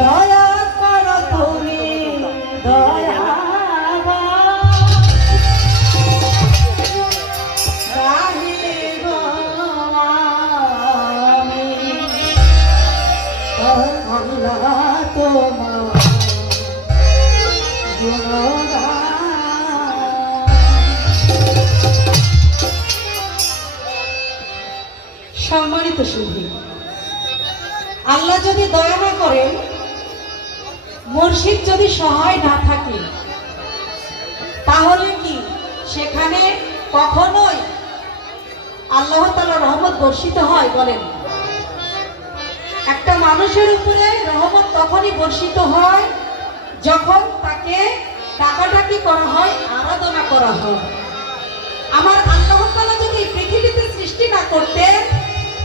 দয়া করো তুমি দয়াবান গাহিব আমি আল্লাহ তোমার সম্মানিত সুধী, আল্লাহ যদি দয়া না করেন, মুর্শিদ যদি সহায় না থাকে, তাহলে কি সেখানে কখনোই আল্লাহ তাআলার রহমত বর্ষিত হয়? বলেন। একটা মানুষের উপরে রহমত তখনই বর্ষিত হয় যখন তাকে ডাকাডাকি করা হয়, আরাধনা করা হয়। আমার আল্লাহ তাআলা যদি পৃথিবীতে সৃষ্টি না করতেন,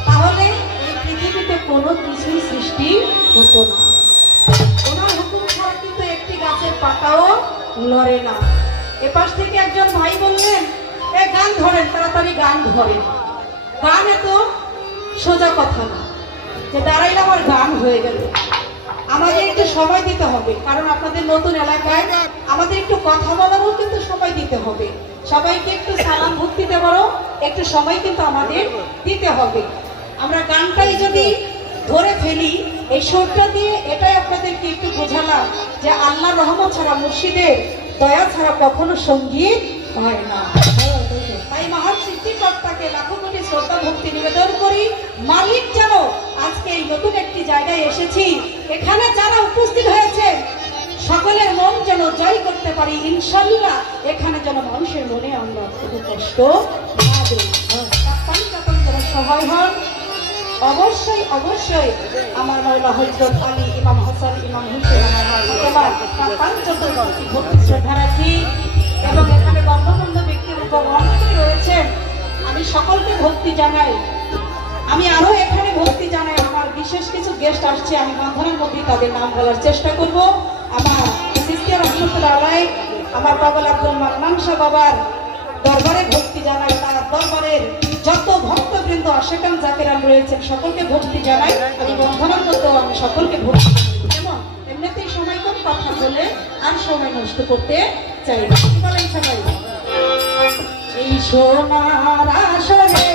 তাহলে এই পৃথিবীতে কোনো কিছুই সৃষ্টি হতো না। ওনার হুকুম ছাড়া কিন্তু একটি গাছের পাতাও লড়ে না। এপাশ থেকে একজন ভাই বললেন, এ গান ধরেন, তাড়াতাড়ি গান ধরেন। গান এত সোজা কথা না যে দাঁড়াইলে আমার গান হয়ে গেল। আমাদের একটু সময় দিতে হবে, কারণ আপনাদের নতুন এলাকায় আমাদের একটু কথা বলারও কিন্তু সময় দিতে হবে। সবাইকে একটু সালাম ভক্তি দেওয়ারও একটু সময় কিন্তু আমাদের দিতে হবে। আমরা গানটাই যদি ধরে ফেলি, এই সুরটা দিয়ে এটাই আপনাদেরকে একটু বোঝালাম যে আল্লাহর রহমত ছাড়া, মুর্শিদের দয়া ছাড়া কখনো সঙ্গীত হয় না। তাই মহান সৃষ্টিকর্তাকে লাখো কোটি শ্রদ্ধা ভক্তি নিবেদন করি। মালিক যেন আজকে এই নতুন একটি জায়গায় এসেছি, এখানে যারা উপস্থিত হয়েছে সকলের মন যেন জয় করতে পারি ইনশাআল্লাহ। এখানে যেন মানুষের মনে আমরা কোনো কষ্ট না দিই, যেন সহায় হন। অবশ্যই অবশ্যই আমার মাওলা হযরত আলী, ইমাম হাসান, ইমাম হুসেন অথবা ভক্তি শ্রদ্ধা রাখি। এবং এখানে গণ্যমান্য ব্যক্তির উপর অনেকে রয়েছেন, আমি সকলকে ভক্তি জানাই। আমি আরো এখানে ভক্তি জানাই। আমার বিশেষ কিছু গেস্ট আসছে, আমি বন্ধনের মধ্যে তাদের নাম বলার চেষ্টা করব। আমার সিস্টার রহমতুল্লাহ আলাইহি, আমার পাগল আব্দুল মান্নান শাহ বাবার দরবারে ভক্তি জানাই। তার দরবারের যত ভক্তবৃন্দ আশেকান জাকেরান রয়েছেন সকলকে ভক্তি জানাই। আমি বন্ধনের মধ্যেও আমি সকলকে ভক্তি জানাই। কেমন এমনিতেই সময় কম, কথা বলে আর সময় নষ্ট করতে চাই না। কি বলেন সবাই? এই সোনার আসরে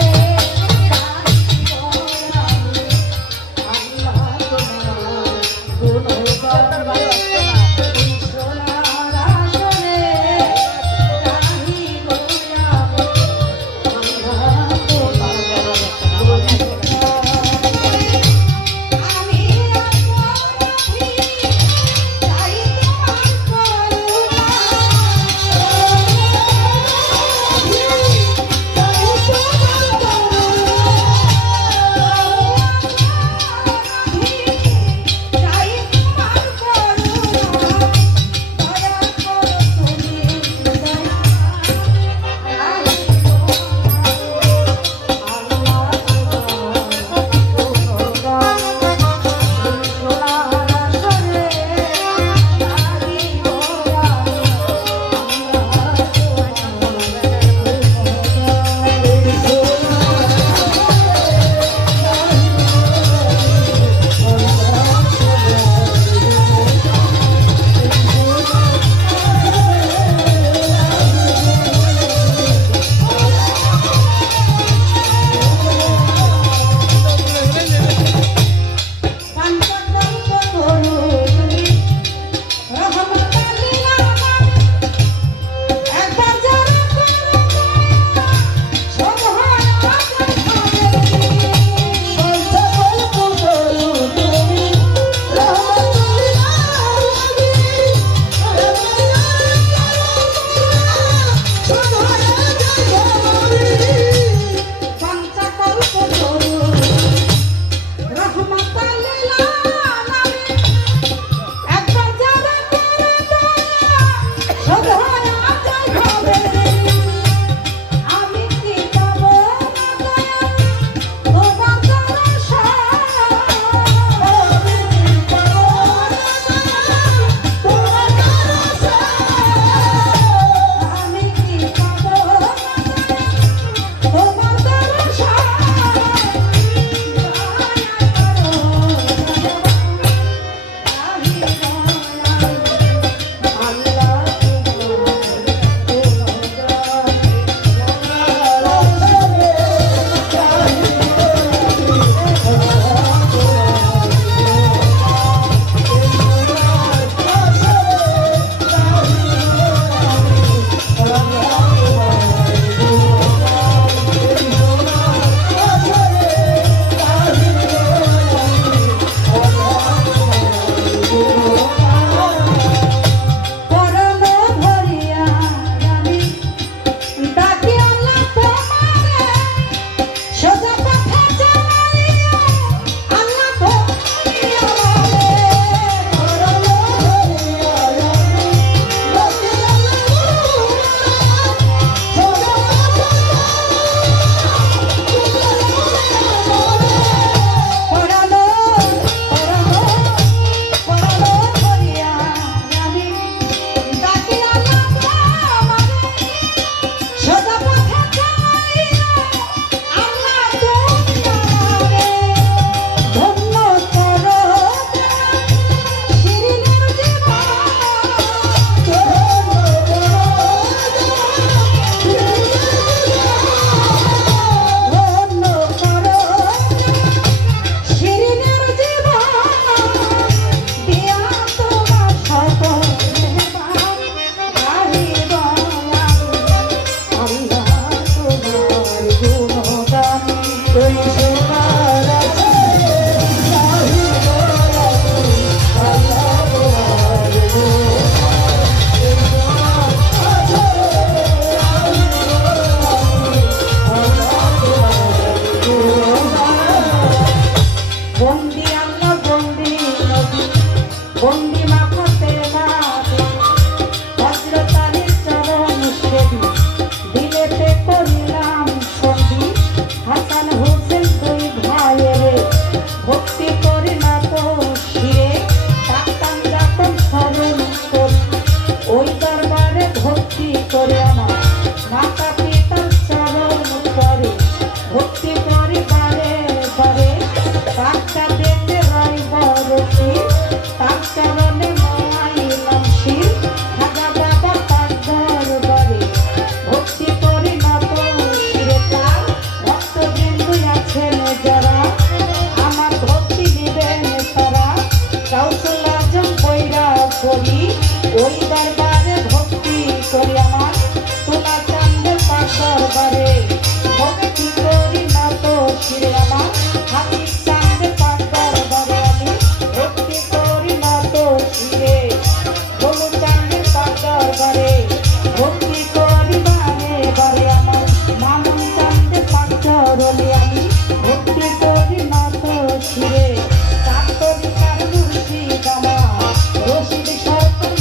বন্দি মাখাতে না হযরত আলীর চরণ সেবী দিলেতে করিলাম সন্ধি হাসান হোসেন দুই ভাইয়েরে ভক্তি করি না তো শিরে থাকতাম যখন স্মরণ করি ওই দরবারে ভক্তি করে আমার মাতা পিতার চরণ করে ভক্তি করি বারে বারে বাচ্চা দেখতে রাই বরতি তার চরণে মাইলাম শির খাজা বাবা তার দরবারে ভক্তি করি না তো শিরে তার ভক্তবৃন্দু আছেন যারা আমার ভক্তি নিবেন তারা কাউসুল আজম বৈরা করি ওই দরবারে ভক্তি করি আমার তোলা চান্দের পাক দরবারে ভক্তি করি না তো শিরে আমার হাতি চান্দের পাক দরবারে আমি ভক্তি করি না তো শিরে বলু চান্দের পাক দরবারে ভক্তি করি বারে বারে আমার মামুন চান্দের পাক চরণে আমি ভক্তি করি না তো শিরে কাতরি কার মুর্শিদ আমার রশিদ সরকার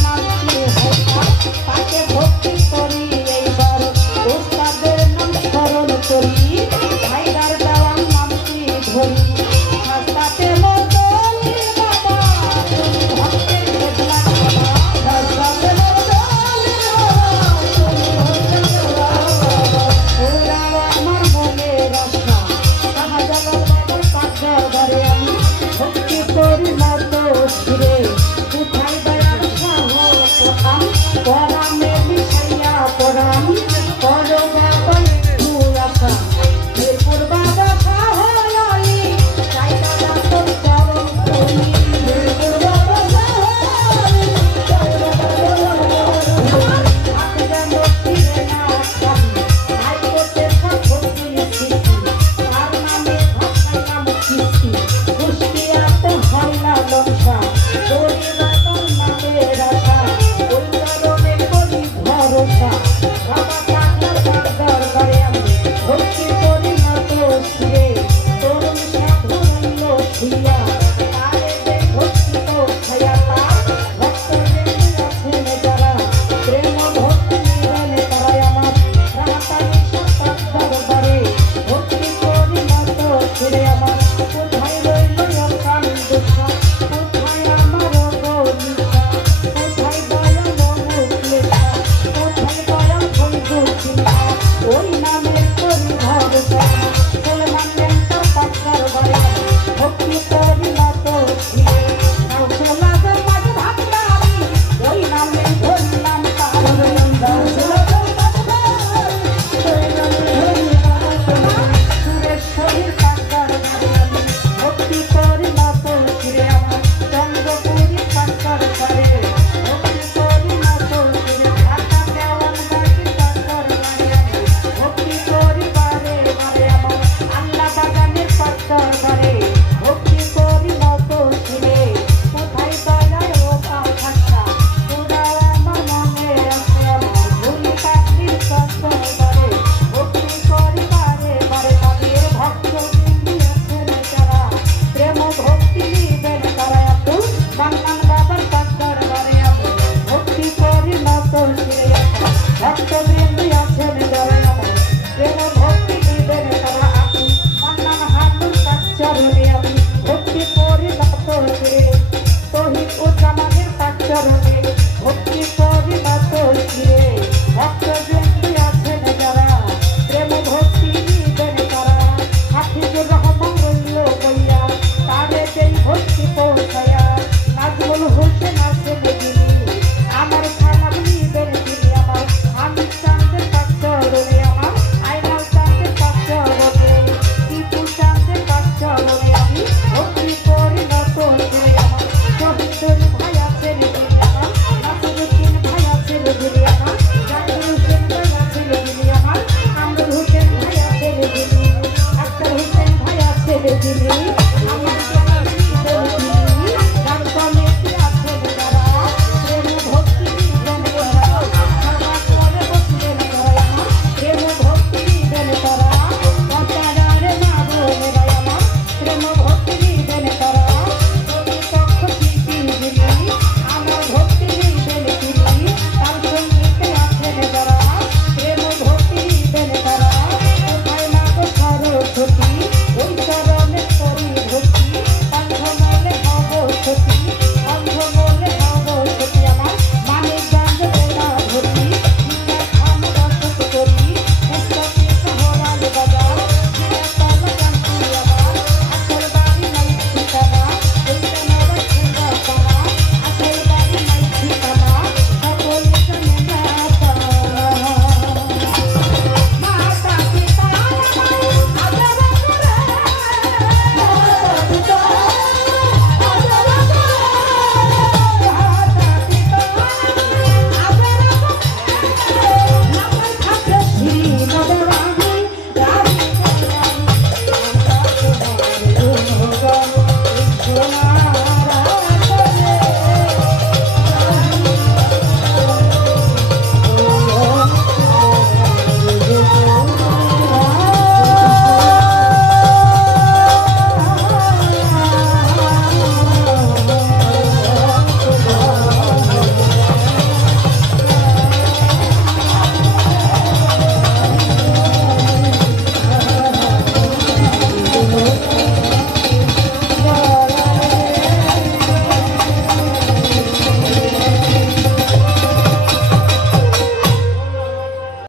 গান